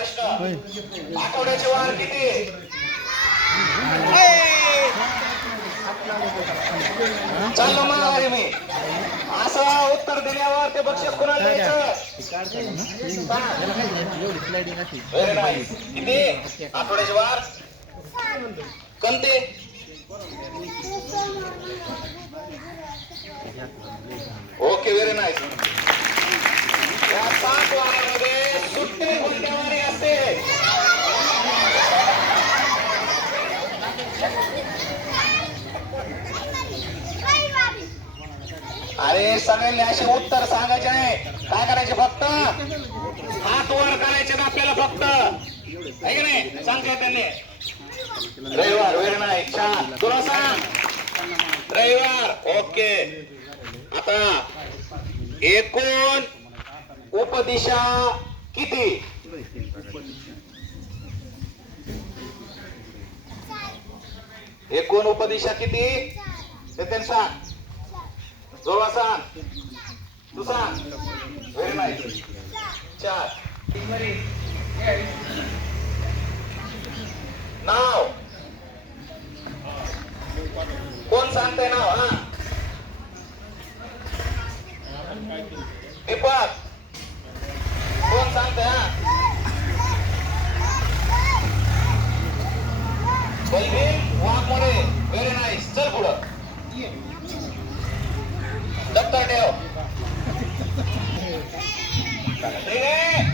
प्रश्न. आठवड्याचे वार किती? चाललो माघारी मी. असं उत्तर दिल्यावर ते बक्षीस कुणाला द्यायचं. किती? आठवड्याचे वार कोणते? ओके व्हेरी नाईस या सात वारामध्ये सुट्टी कोणत्या वारी असते अरे सगळ्यांनी असे उत्तर सांगायचे नाही. काय करायचे फक्त? हात वर करायचे ना आपल्याला फक्त. आहे की नाही? सांगते त्यांनी? रविवार वेळ नाही. छान तुला सांग. रविवार ओके. आता एकूण उपदिशा किती? एकूण उपदिशा किती? ते त्यांनी सांग. जोरा सांग तू सांग व्हेरी नाईस चार. नाव. कोण सांगताय नाव? हा दीपक कोण सांगते हा बलवीर वाघमोडे व्हेरी नाईस चल पुढं दप्तर ठेव ठीक आहे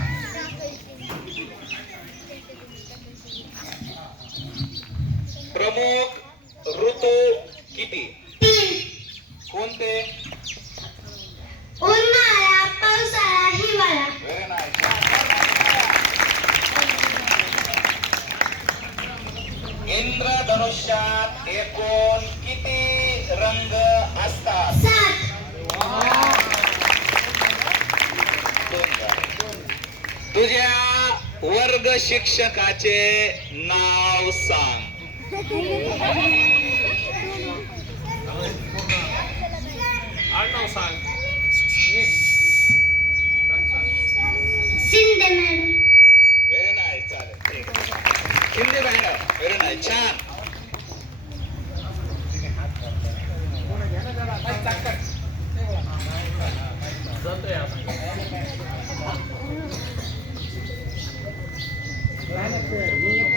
प्रमुख ऋतू किती कोणते उन्हाळा पावसाळा हिवाळा व्हेरी नाईस इंद्रधनुष्यात एकूण किती रंग असतात? सात. तुझ्या वर्ग शिक्षकाचे नाव सांग. शिंदे मॅडम व्हेरी नाईस चालेल ठीक आहे. शिंदे मॅडम व्हेरी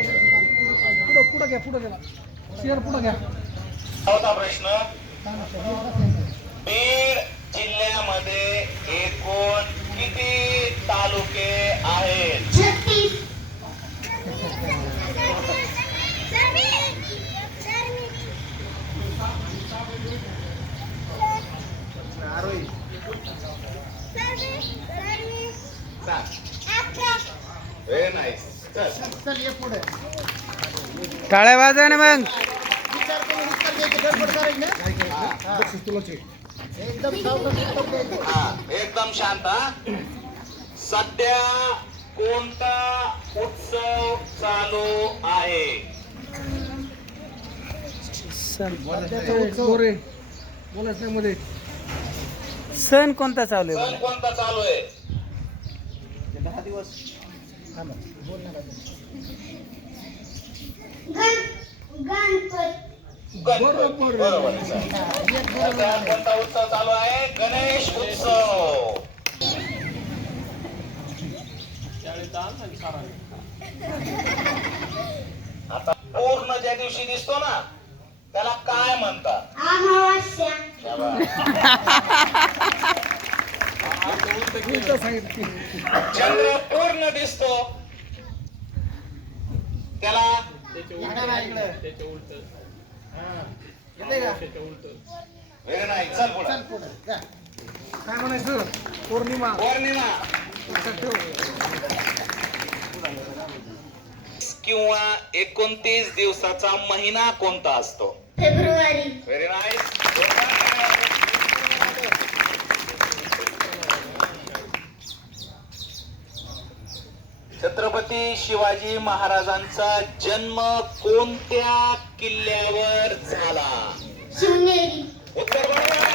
पुढं पुढं घ्या पुढं घ्या शेअर पुढं घ्या चौथा प्रश्न. बीड जिल्ह्यामध्ये एकूण किती तालुके आहेत छत्तीस व्हेरी नाईस चल चल ये पुढे टाळ्या वाजवा ना मग. एकदम हा शांत हा. सध्या कोणता उत्सव चालू आहे? सण. कोणता चालू आहे कोणता चालू आहे? दहा दिवस. गणपत. बरोबर. कोणता उत्सव चालू आहे गणेश उत्सव. आता पूर्ण ज्या दिवशी दिसतो ना त्याला काय म्हणतात? अमावास्या. चंद्र पूर्ण दिसतो. त्याला चल पुढे. काय म्हणायचं? पौर्णिमा. पौर्णिमा. किंवा एकोणतीस दिवसाचा महिना कोणता असतो? फेब्रुवारी. व्हेरी नाईस छत्रपती शिवाजी महाराजांचा जन्म कोणत्या किल्ल्यावर झाला? शिवनेरी उत्तर बरोबर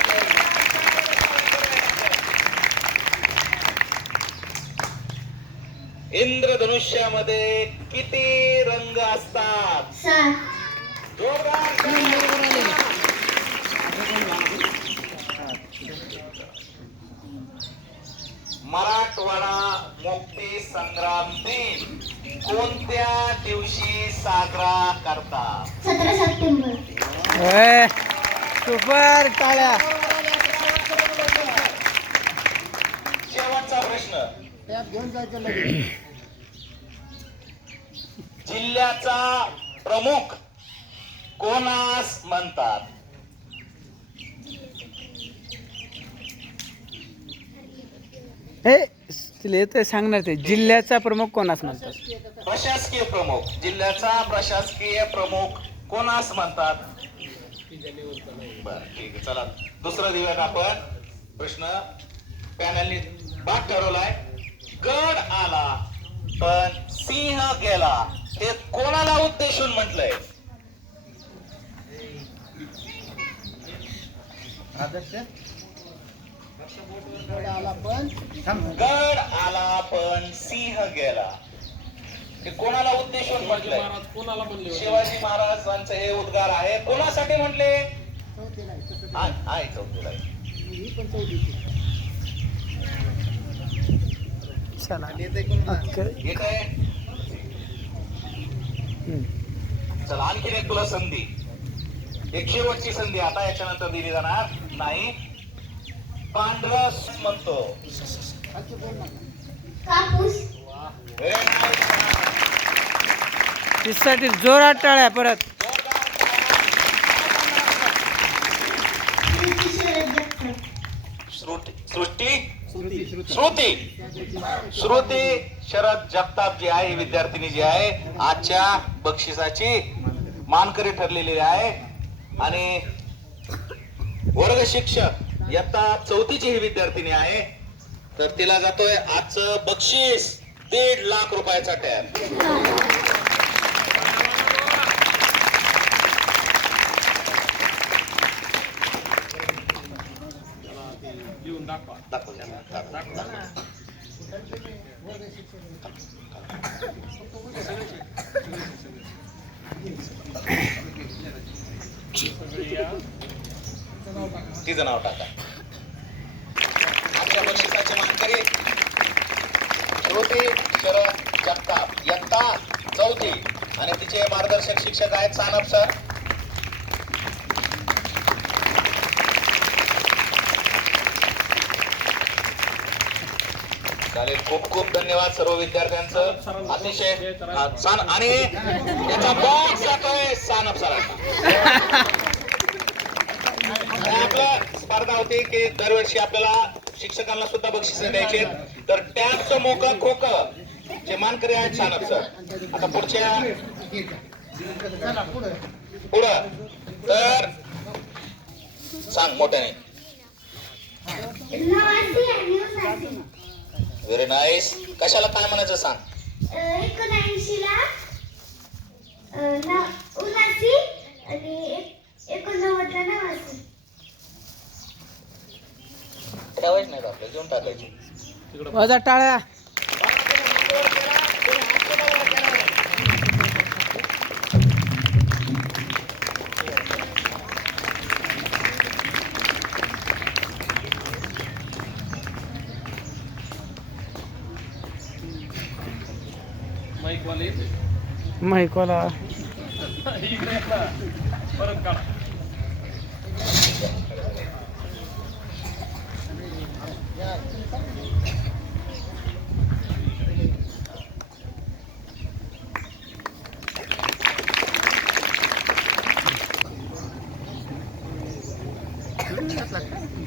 इंद्रधनुष्यामध्ये किती रंग असतात? सात. जोरदार मराठवाडा मुक्ती संग्राम दिन कोणत्या दिवशी साजरा करतात? सतरा सप्टेंबर. सुपर टाळ्या. शेवटचा प्रश्न. त्यात घेऊन जायचं लगेच. जिल्ह्याचा प्रमुख कोणास म्हणतात? हे तिला येतंय सांगणार ते जिल्ह्याचा प्रमुख कोणास म्हणतात? प्रशासकीय प्रमुख जिल्ह्याचा प्रशासकीय प्रमुख कोणास म्हणतात? बर ठीक आहे चला. दुसरं दिवस आपण. प्रश्न पॅनलनी भाग ठरवलाय. गड आला पण सिंह गेला. हे कोणाला उद्देशून म्हटलंय? आदर्श? गड आला पण गड आला पण सिंह गेला. हे कोणाला उद्देशून म्हटलंय? शिवाजी महाराजांचे हे उद्गार आहे. कोणासाठी म्हटले? आहे. चौथीला. ही चला. चला आणखीन एक तुला संधी. एक शेवटची संधी. आता याच्यानंतर दिली जाणार नाही. पांढरस म्हणतो. कापूस. तिच्यासाठी जोरात टाळ्या परत. श्रुती श्रुती सृष्टी श्रुती श्रुती? श्रुती. श्रुती शरद जगताप जी आहे विद्यार्थिनी जी आहे आजच्या बक्षिसाची मानकरी ठरलेली आहे. आणि वर्ग शिक्षक इयत्ता चौथीची ही विद्यार्थिनी आहे. तर तिला जातोय आजचं बक्षीस दीड लाख रुपयाचा टॅब. तिचं नाव टाका. आजच्या बक्षिसाची मानकरी श्रुती शरद जगताप. इयत्ता चौथी. आणि तिचे मार्गदर्शक शिक्षक आहेत सानप सर. चालेल खूप खूप धन्यवाद सर्व विद्यार्थ्यांचं. अतिशय हा, छान आणि याचा बॉक्स जातोय सानप सरांना. आणि आपलं स्पर्धा होती की दरवर्षी आपल्याला शिक्षकांना सुद्धा बक्षीस द्यायचे तर टॅबचं मोक खोक जे मानकरी आहेत सानप सर. आता पुढच्या चला पुढं. तर सांग मोठ्याने. व्हेरी नाईस कशाला काय म्हणायचं सांग? एकोणऐंशी ला आणि ठेवायचं नाही आपलं घेऊन टाकायची. वाजा टाळ्या. माईकवाला.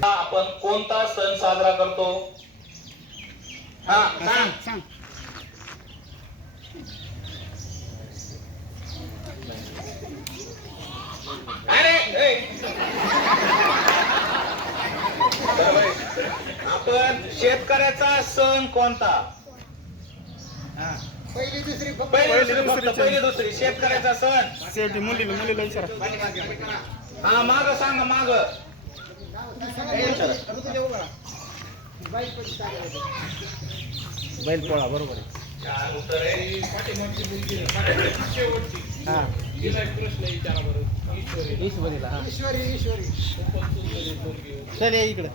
आपण कोणता सण साजरा करतो? हा सांग. अरे ए. आपण शेतकऱ्याचा सण कोणता पहिली दुसरी फक्त पहिली दुसरी फक्त पहिली दुसरी शेतकऱ्याचा सण मुलीला मुलीला विचारा हा माग सांग माग ऋतू देऊ का बाईक पण चालेल बैल पोळा बरोबर आहे हा ईश्वरी ईश्वरी चल ये इकडं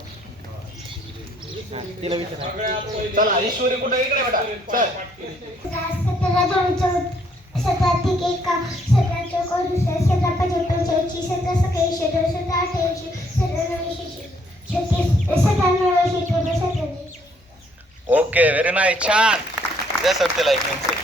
तिला विचार. चला ईश्वरी कुठे? इकडे बेटा. चल. सतरा अधिक एका सतरा दुसऱ्या सतरा पंचे सतरा सत्याऐंशी दोन सतरा अठ्ठ्याऐंशी सतरा नव्याऐंशी छत्तीस सतरा सतरा ओके व्हेरी नाईस छान. द्या सर तिला एक मिनिट